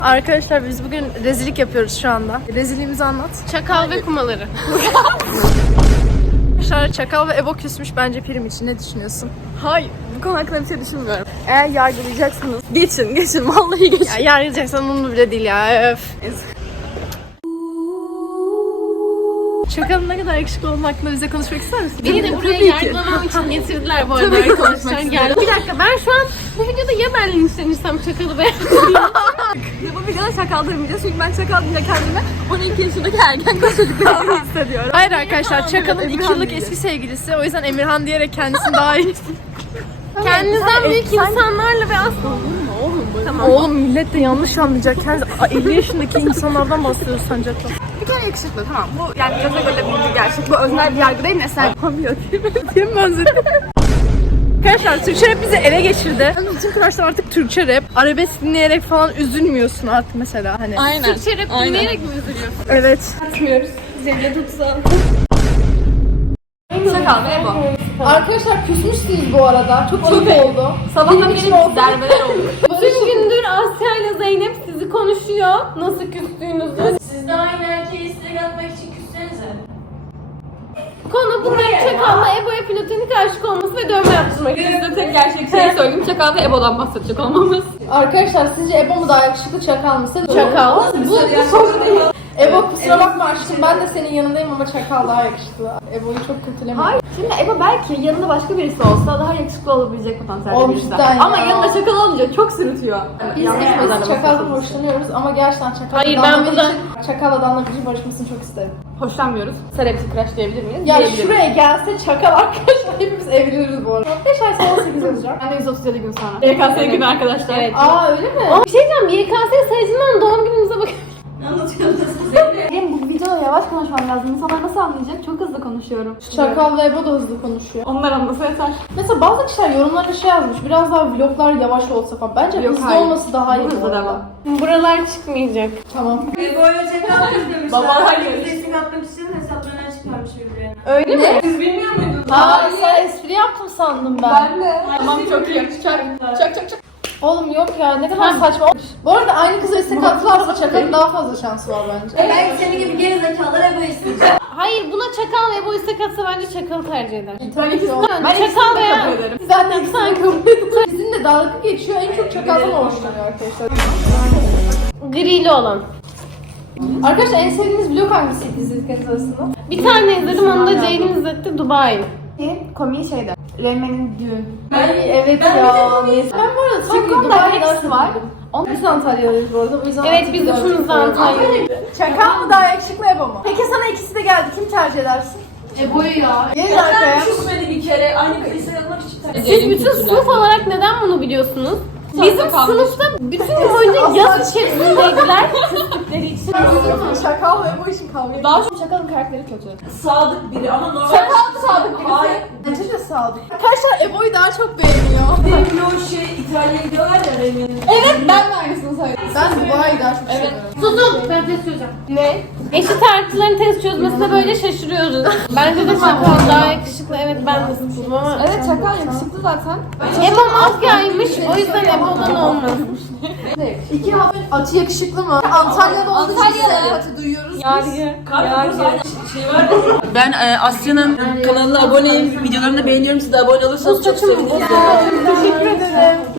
Arkadaşlar biz bugün rezillik yapıyoruz şu anda. Rezilliğimizi anlat. Çakal ve kumaları. Arkadaşlar Çakal ve Ebo küsmüş bence prim için. Ne düşünüyorsun? Hayır, bu konu hakkında bir şey düşünmüyorum. Eğer yargılayacaksınız, geçin, vallahi geçin. Ya yargılayacaksan umurumda bile değil ya. Öf. Çakal'ın ne kadar yakışıklı olmak hakkında bize konuşmak ister misin? Beni de buraya yargılamam için getirdiler bu arada arkadaşlar. Geldi. Bir dakika, ben şu an bu videoda ya ben linçlenirsem Çakal'ı beğendim. Bu videoda Çakal demeyeceğiz çünkü ben Çakal deyince kendime 12 yaşındaki ergen kız çocuklarını hissediyorum. Hayır arkadaşlar Çakal'ın 2 yıllık eski sevgilisi. O yüzden Emirhan diyerek kendisini daha iyi... Kendinizden büyük insanlarla ve aslında tamam. Oğlum millet de yanlış anlayacak. Kendisi 50 yaşındaki insanlardan bahsediyoruz sancakla. Bir kere yakışıklı tamam. Bu yani göze göre bilgi gerçek. Bu öznel bir yargı değil, nesnel. Yapamıyor değil mi? Değil mi benzedim? Arkadaşlar Türkçe rap bizi ele geçirdi. Bütün arkadaşlar artık Türkçe rap, arabesk dinleyerek falan üzülmüyorsun artık mesela hani. Aynen. Türkçe rap dinleyerek mi üzülüyorsun? Evet. Tutmuyoruz. Zevle tutsan. Çakal ve Ebo. Arkadaşlar küsmüşsünüz bu arada. Çok oldu. Sabahtan beri darbeler oldu. Bütün gündür Asya ile Zeynep sizi konuşuyor. Nasıl küstüğünüzü. Siz de aynı erkeği istek atmak için küssenize. Konu bugün Çakal'la Ebo'ya platonik aşık olması ve dövme yaptırmak. Size tek gerçek şeyi söyleyeyim. Çakal ve Ebo'dan bahsedecek olmamız. Arkadaşlar sizce Ebo mu daha yakışıklı Çakal mı? Çakal. Bu soru değil. Ebo kusura bakma aşkım ben de senin yanındayım ama Çakal daha yakışıklı. Ebo'yu çok kötüleme. Hayır. Şimdi Ebo belki yanında başka birisi olsa daha yakışıklı olabilecek potansiyelde Oğlum birisi. cidden Ama ya. yanında Çakal olunca çok sırıtıyor. Biz hepimiz Çakal'dan hoşlanıyoruz ama gerçekten Çakal'la Hayır, ben Danla burada- için Çakal'la Danla Biricik barışmasını çok isterim. Hoşlanmıyoruz. Celebrity crush diyebilir miyiz? Ya Diyebiliriz. şuraya gelse Çakal arkadaşlar hepimiz evleniriz bu arada. 5 ay sonra 18 olacak. Ben de 137 gün sonra. YKS günü arkadaşlar. Evet. Aa öyle mi? Ama bir şey diyeceğim. YKS sayıcından doğum günümüze bakın. Ne anlatıyorsunuz size? Benim bu videoda yavaş konuşmam lazım. İnsanlar nasıl anlayacak? Çok hızlı konuşuyorum. Çakal ve Ebo da hızlı konuşuyor. Onlar anlasa yeter. Mesela bazı kişiler yorumlarda şey yazmış. Biraz daha vloglar yavaş olsa falan. Bence Yok, hızlı hayır. olması daha iyi. Hızlı bu arada. devam. Buralar çıkmayacak. Tamam. Ebo'ya Çakal kız Baba, demişler. hayır. Herkes istek atmak için hesaplarına çıkarmış birbirlerine. Öyle mi? Siz bilmiyor muydunuz? Aa sen espri yaptım sandım ben. de. Tamam çok iyi. Çak. Oğlum yok ya ne kadar saçma. Bu arada aynı kıza istek attılarsa Çakal'ın daha fazla şansı var bence. Ben senin gibi gerizekalılar Ebo isteyeceğim. Hayır buna Çakal ve Ebo istek atsa bence Çakal'ı tercih eder. Tabii ki o. Ben Çakal veya... Sen de sen kabul ediyorsun. Sizinle dalga geçiyor. En çok Çakal'dan hoşlanıyor arkadaşlar. Grili olan. Arkadaşlar en sevdiğiniz vlog hangisiydi izledikleriniz arasında? Bir tane izledim, onu da Ceylin izletti, Dubai. Komiği şeyde. Reymen'in düğün. Ay evet ya. Neyse. Ben bu arada sanki Sitcom'da Dubai'de hepsi var. Biz Antalya'dayız bu arada. O yüzden Evet biz üçümüz de Antalya'dayız. Çakal mı daha yakışıklı Ebo mu? Peki sana ikisi de geldi. Kim tercih edersin? Ebo'yu ya. Gelin arkaya. Küsmedi bir kere. Aynı istek atmak için. Siz bütün sınıf olarak neden bunu biliyorsunuz? Bizim sınıfta bütün gün boyunca yaz içerisindeydiler. Küstükleri için. Çakal ve Ebo için kavga ediyor. Daha çok Çakal'ın karakteri kötü. Sadık biri ama normal. Çakal mı sadık birisi? Hayır. Bence de sadık. Arkadaşlar Ebo'yu daha çok beğeniyor. Benimle o şey İtalya'ya gidiyorlar ya Reymen'in. Evet ben de aynısını söyledim. Ben Dubai'yi daha çok seviyorum. Susun, ben test çözeceğim. Ne? Eşit artıların test çözmesine böyle şaşırıyoruz. Bence de Çakal daha yakışıklı. Evet ben de sıkıldım ama. Evet Çakal yakışıklı zaten. Ebo mafyaymış, o yüzden Ebo'dan olmaz. İki atı yakışıklı mı? Antalya'da olduğu için sempati duyuyoruz. Yargı. Karnımız aynı şey var ya. Ben Asya'nın kanalına aboneyim. Videolarını da beğeniyorum. Siz de abone olursanız çok seviniriz. Teşekkür ederim.